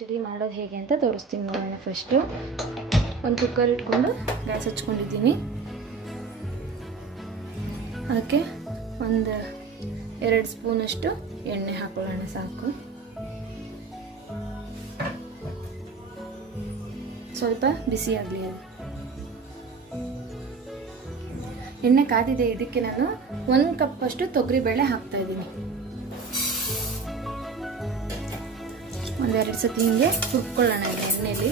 ಪಚಡಿ ಮಾಡೋದು ಹೇಗೆ ಅಂತ ತೋರಿಸ್ತೀನಿ ನೋಡೋಣ. ಫಸ್ಟು ಒಂದು ಕುಕ್ಕರ್ ಇಟ್ಕೊಂಡು ಗ್ಯಾಸ್ ಹಚ್ಕೊಂಡಿದ್ದೀನಿ. ಅದಕ್ಕೆ ಒಂದು 2 ಸ್ಪೂನಷ್ಟು ಎಣ್ಣೆ ಹಾಕೊಳ್ಳೋಣ ಸಾಕು. ಸ್ವಲ್ಪ ಬಿಸಿ ಆಗಲಿ ಅದು. ಎಣ್ಣೆ ಕಾದಿದೆ. ಇದಕ್ಕೆ ನಾನು 1 ಕಪ್ ಅಷ್ಟು ತೊಗರಿಬೇಳೆ ಹಾಕ್ತಾ ಇದ್ದೀನಿ. ಒಂದೆರಡು ಸತಿ ಹಿಂಗೆ ಹುರ್ಕೊಳ್ಳೋಣ ಎಣ್ಣೆಲಿ.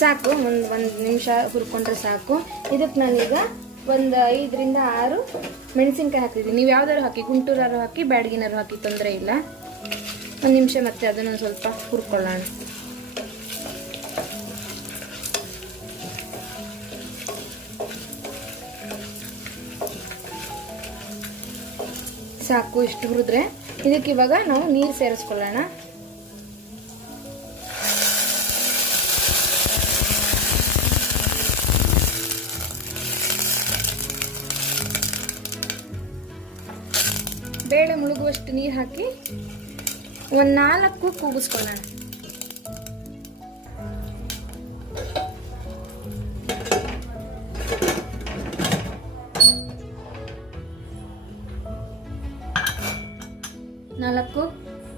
ಸಾಕು, ಒಂದು ನಿಮಿಷ ಹುರ್ಕೊಂಡ್ರೆ ಸಾಕು. ಇದಕ್ಕೆ ನಾನೀಗ ಒಂದು 5 ರಿಂದ 6 ಮೆಣಸಿನ್ಕಾಯಿ ಹಾಕಿದ್ದೀನಿ. ನೀವು ಯಾವ್ದಾದ್ರು ಹಾಕಿ, ಗುಂಟೂರಾರು ಹಾಕಿ, ಬ್ಯಾಡಗಿನಾರು ಹಾಕಿ, ತೊಂದರೆ ಇಲ್ಲ. 1 ನಿಮಿಷ ಮತ್ತೆ ಅದನ್ನು ಸ್ವಲ್ಪ ಹುರ್ಕೊಳ್ಳೋಣ. ಸಾಕು, ಇಷ್ಟು ಹುರಿದ್ರೆ ಇದಕ್ಕೆ ಇವಾಗ ನಾವು ನೀರು ಸೇರಿಸ್ಕೊಳ್ಳೋಣ. ಬೇಳೆ ಮುಳುಗುವಷ್ಟು ನೀರು ಹಾಕಿ ಒಂದು 4 ಕೂಗಿಸ್ಕೊಳ್ಳೋಣ.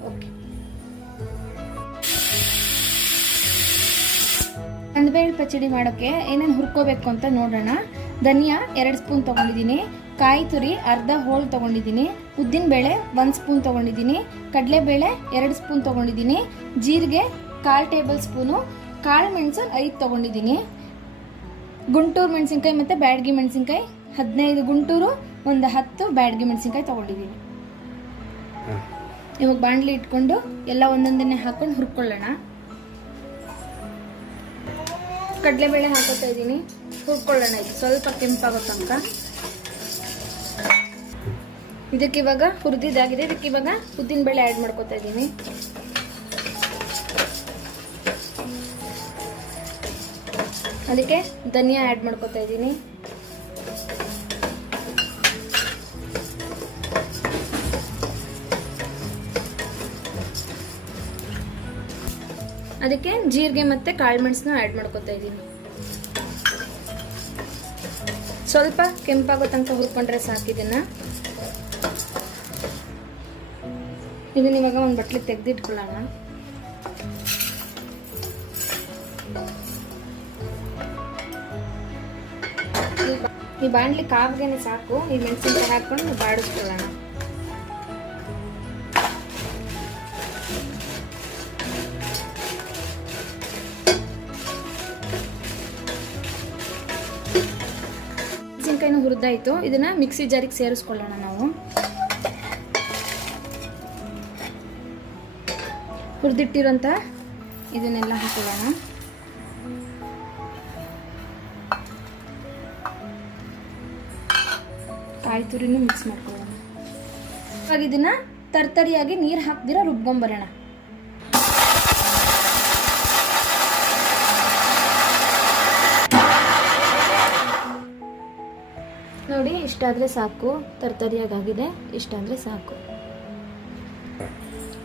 ಓಕೆ. ಕಂದಬೇಳೆ ಪಚಡಿ ಮಾಡೋಕ್ಕೆ ಏನೇನು ಹುರ್ಕೋಬೇಕು ಅಂತ ನೋಡೋಣ. ಧನಿಯಾ 2 ಸ್ಪೂನ್ ತೊಗೊಂಡಿದ್ದೀನಿ. ಕಾಯಿ ತುರಿ ಅರ್ಧ ಹೋಳು ತೊಗೊಂಡಿದ್ದೀನಿ. ಉದ್ದಿನಬೇಳೆ 1 ಸ್ಪೂನ್ ತೊಗೊಂಡಿದ್ದೀನಿ. ಕಡಲೆಬೇಳೆ 2 ಸ್ಪೂನ್ ತೊಗೊಂಡಿದ್ದೀನಿ. ಜೀರಿಗೆ 1/4 ಟೇಬಲ್ ಸ್ಪೂನು. ಕಾಳು ಮೆಣಸು 5 ತೊಗೊಂಡಿದ್ದೀನಿ. ಗುಂಟೂರು ಮೆಣಸಿನ್ಕಾಯಿ ಮತ್ತು ಬ್ಯಾಡಗಿ ಮೆಣಸಿನ್ಕಾಯಿ 15 ಗುಂಟೂರು, ಒಂದು 10 ಬ್ಯಾಡಗಿ ಮೆಣಸಿನ್ಕಾಯಿ ತೊಗೊಂಡಿದ್ದೀನಿ. ಇವಾಗ ಬಾಣಲಿ ಇಟ್ಕೊಂಡು ಎಲ್ಲ ಒಂದೊಂದನ್ನೇ ಹಾಕೊಂಡು ಹುರ್ಕೊಳ್ಳೋಣ. ಕಡಲೆಬೇಳೆ ಹಾಕೋತಾ ಇದ್ದೀನಿ. ಹುರ್ಕೊಳ್ಳೋಣ. ಇದು ಸ್ವಲ್ಪ ಕೆಂಪಾಗೋ ತನಕ. ಇದಕ್ಕೆ ಇವಾಗ ಹುರಿದಿದ್ದಾಗಿದೆ. ಇದಕ್ಕೆ ಇವಾಗ ಉದ್ದಿನಬೇಳೆ ಆ್ಯಡ್ ಮಾಡ್ಕೊತಾ ಇದ್ದೀನಿ. ಅದಕ್ಕೆ ಧನಿಯಾ ಆ್ಯಡ್ ಮಾಡ್ಕೊತಾ ಇದ್ದೀನಿ. ಅದಕ್ಕೆ ಜೀರಿಗೆ ಮತ್ತೆ ಕಾಳುಮೆಣಸನ್ನ ಆ್ಯಡ್ ಮಾಡ್ಕೊತಾ ಇದ್ದೀನಿ. ಸ್ವಲ್ಪ ಕೆಂಪಾಗೋ ತನಕ ಹುರ್ಕೊಂಡ್ರೆ ಸಾಕಿದನ್ನ. ಇದನ್ನ ಇವಾಗ ಒಂದು ಬಟ್ಲಿಗೆ ತೆಗೆದಿಟ್ಕೊಳ್ಳೋಣ. ಈ ಬಾಣಲಿ ಕಾವ್ಗೆನೆ ಸಾಕು. ಈ ಮೆಣಸಿನಕಾಯಿ ಹಾಕೊಂಡು ಬಾಡಿಸ್ಕೊಳ್ಳೋಣ. ಮೆಣಸಿನಕಾಯಿನೂ ಹುರಿದಾಯ್ತು. ಇದನ್ನ ಮಿಕ್ಸಿ ಜಾರಿಗೆ ಸೇರಿಸ್ಕೊಳ್ಳೋಣ ನಾವು. ಹುರಿದಿಟ್ಟಿರೋಂಥ ಇದನ್ನೆಲ್ಲ ಹಾಕೊಳ್ಳೋಣ. ಕಾಯಿ ತುರಿನೂ ಮಿಕ್ಸ್ ಮಾಡ್ಕೊಳ್ಳೋಣ. ಇವಾಗ ಇದನ್ನ ತರ್ತರಿಯಾಗಿ ನೀರು ಹಾಕ್ದಿರ ರುಬ್ಕೊಂಬರೋಣ. ನೋಡಿ, ಇಷ್ಟಾದರೆ ಸಾಕು. ತರ್ತರಿಯಾಗಿದೆ. ಇಷ್ಟಾದರೆ ಸಾಕು.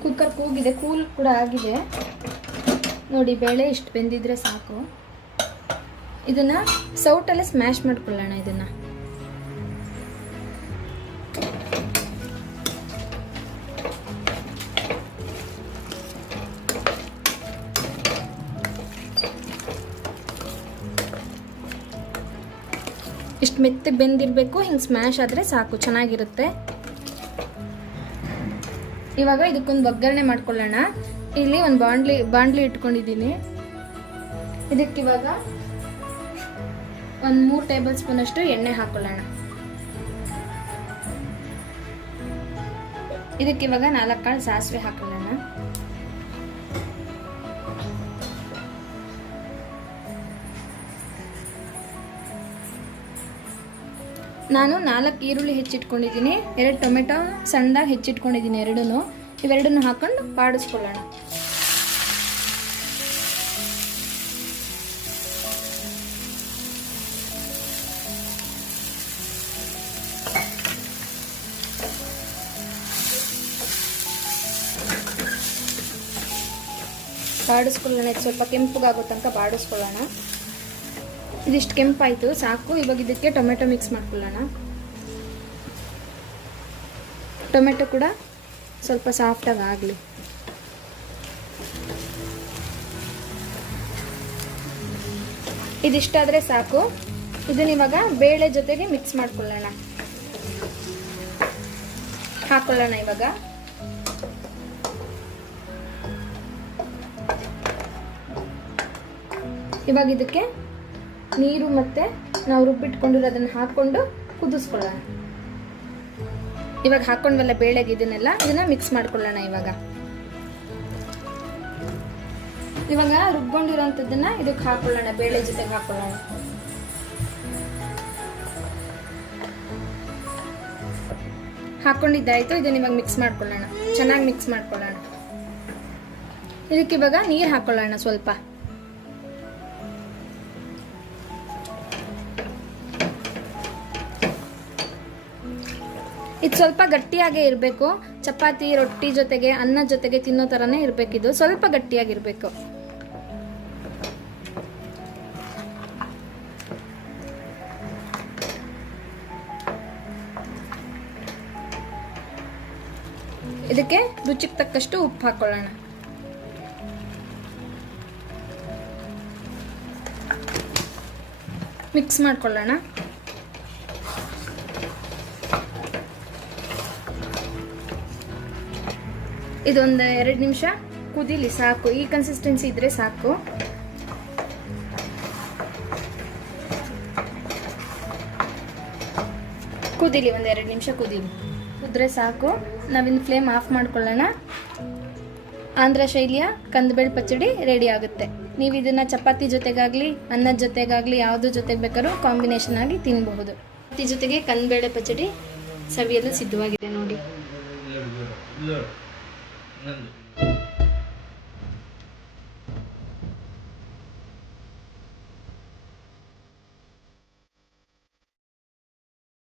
ಕುಕ್ಕರ್ ಕೂಗಿದೆ, ಕೂಲ್ ಕೂಡ ಆಗಿದೆ. ನೋಡಿ, ಬೇಳೆ ಇಷ್ಟು ಬೆಂದಿದ್ರೆ ಸಾಕು. ಇದನ್ನ ಸೌಟಲ್ಲೇ ಸ್ಮ್ಯಾಶ್ ಮಾಡ್ಕೊಳ್ಳೋಣ. ಇದನ್ನ ಇಷ್ಟು ಮೆತ್ತಗೆ ಬೆಂದಿರಬೇಕು. ಹಿಂಗೆ ಸ್ಮ್ಯಾಶ್ ಆದರೆ ಸಾಕು, ಚೆನ್ನಾಗಿರುತ್ತೆ. ಇವಾಗ ಇದಕ್ಕೊಂದು ಒಗ್ಗರಣೆ ಮಾಡ್ಕೊಳ್ಳೋಣ. ಇಲ್ಲಿ ಒಂದು ಬಾಂಡ್ಲಿ ಇಟ್ಕೊಂಡಿದ್ದೀನಿ. ಇದಕ್ಕಿವಾಗ ಒಂದು 3 ಟೇಬಲ್ ಸ್ಪೂನ್ ಅಷ್ಟು ಎಣ್ಣೆ ಹಾಕೊಳ್ಳೋಣ. ಇದಕ್ಕಿವಾಗ 4 ಕಾಳು ಸಾಸಿವೆ ಹಾಕೊಳ್ಳೋಣ. ನಾನು 4 ಈರುಳ್ಳಿ ಹೆಚ್ಚಿಟ್ಕೊಂಡಿದ್ದೀನಿ. 2 ಟೊಮೆಟೊ ಸಣ್ಣದಾಗಿ ಹೆಚ್ಚಿಟ್ಕೊಂಡಿದ್ದೀನಿ. ಎರಡೂ ಇವೆರಡನ್ನು ಹಾಕೊಂಡು ಬಾಡಿಸ್ಕೊಳ್ಳೋಣ. ಬಾಡಿಸ್ಕೊಳ್ಳೋಣ. ಸ್ವಲ್ಪ ಕೆಂಪುಗಾಗೋ ತನಕ ಬಾಡಿಸ್ಕೊಳ್ಳೋಣ. ಇದಿಷ್ಟು ಕೆಂಪಾಯಿತು, ಸಾಕು. ಇವಾಗ ಇದಕ್ಕೆ ಟೊಮೆಟೊ ಮಿಕ್ಸ್ ಮಾಡ್ಕೊಳ್ಳೋಣ. ಟೊಮೆಟೊ ಕೂಡ ಸ್ವಲ್ಪ ಸಾಫ್ಟಾಗಿ ಆಗಲಿ. ಇದಿಷ್ಟಾದರೆ ಸಾಕು. ಇದನ್ನ ಇವಾಗ ಬೇಳೆ ಜೊತೆಗೆ ಮಿಕ್ಸ್ ಮಾಡ್ಕೊಳ್ಳೋಣ. ಹಾಕೊಳ್ಳೋಣ ಇವಾಗ. ಇವಾಗ ಇದಕ್ಕೆ ನೀರು ಮತ್ತೆ ನಾವು ರುಬ್ಬಿಟ್ಕೊಂಡಿರೋದನ್ನ ಹಾಕೊಂಡು ಕುದಿಸ್ಕೊಳ್ಳೋಣ. ಇವಾಗ ಹಾಕೊಂಡ್ವಲ್ಲ ಬೇಳೆಗೆ ಇದನ್ನ ಮಿಕ್ಸ್ ಮಾಡ್ಕೊಳ್ಳೋಣ. ಇವಾಗ ರುಬ್ಕೊಂಡಿರೋಂಥದ್ದನ್ನ ಇದಕ್ಕೆ ಹಾಕೊಳ್ಳೋಣ, ಬೇಳೆ ಜೊತೆಗೆ ಹಾಕೊಳ್ಳೋಣ. ಹಾಕೊಂಡಿದ್ದಾಯ್ತು. ಇದನ್ನ ಇವಾಗ ಮಿಕ್ಸ್ ಮಾಡ್ಕೊಳ್ಳೋಣ, ಚೆನ್ನಾಗಿ ಮಿಕ್ಸ್ ಮಾಡ್ಕೊಳ್ಳೋಣ. ಇದಕ್ಕೆ ಇವಾಗ ನೀರು ಹಾಕೊಳ್ಳೋಣ ಸ್ವಲ್ಪ. ಇದು ಸ್ವಲ್ಪ ಗಟ್ಟಿಯಾಗೇ ಇರಬೇಕು. ಚಪಾತಿ ರೊಟ್ಟಿ ಜೊತೆಗೆ ಅನ್ನ ಜೊತೆಗೆ ತಿನ್ನೋ ಥರನೇ ಇರಬೇಕಿದು. ಸ್ವಲ್ಪ ಗಟ್ಟಿಯಾಗಿರಬೇಕು. ಇದಕ್ಕೆ ರುಚಿಗೆ ತಕ್ಕಷ್ಟು ಉಪ್ಪು ಹಾಕೊಳ್ಳೋಣ. ಮಿಕ್ಸ್ ಮಾಡ್ಕೊಳ್ಳೋಣ. ಇದೊಂದು 2 ನಿಮಿಷ ಕುದೀಲಿ, ಸಾಕು. ಈ ಕನ್ಸಿಸ್ಟೆನ್ಸಿ ಇದ್ರೆ ಸಾಕು. ಕುದೀಲಿ, ಒಂದು 2 ನಿಮಿಷ ಕುದೀಲಿ. ಕುದ್ರೆ ಸಾಕು. ನಾವಿನ್ನು ಫ್ಲೇಮ್ ಆಫ್ ಮಾಡ್ಕೊಳ್ಳೋಣ. ಆಂಧ್ರ ಶೈಲಿಯ ಕಂದಬೇಳೆ ಪಚ್ಚಡಿ ರೆಡಿ ಆಗುತ್ತೆ. ನೀವು ಇದನ್ನ ಚಪಾತಿ ಜೊತೆಗಾಗ್ಲಿ ಅನ್ನದ ಜೊತೆಗಾಗ್ಲಿ ಯಾವುದ್ರ ಜೊತೆಗೆ ಬೇಕಾದ್ರೂ ಕಾಂಬಿನೇಷನ್ ಆಗಿ ತಿನ್ನಬಹುದು. ಚಪಾತಿ ಜೊತೆಗೆ ಕಂದಬೇಳೆ ಪಚ್ಚಡಿ ಸವಿಯಲು ಸಿದ್ಧವಾಗಿದೆ ನೋಡಿ.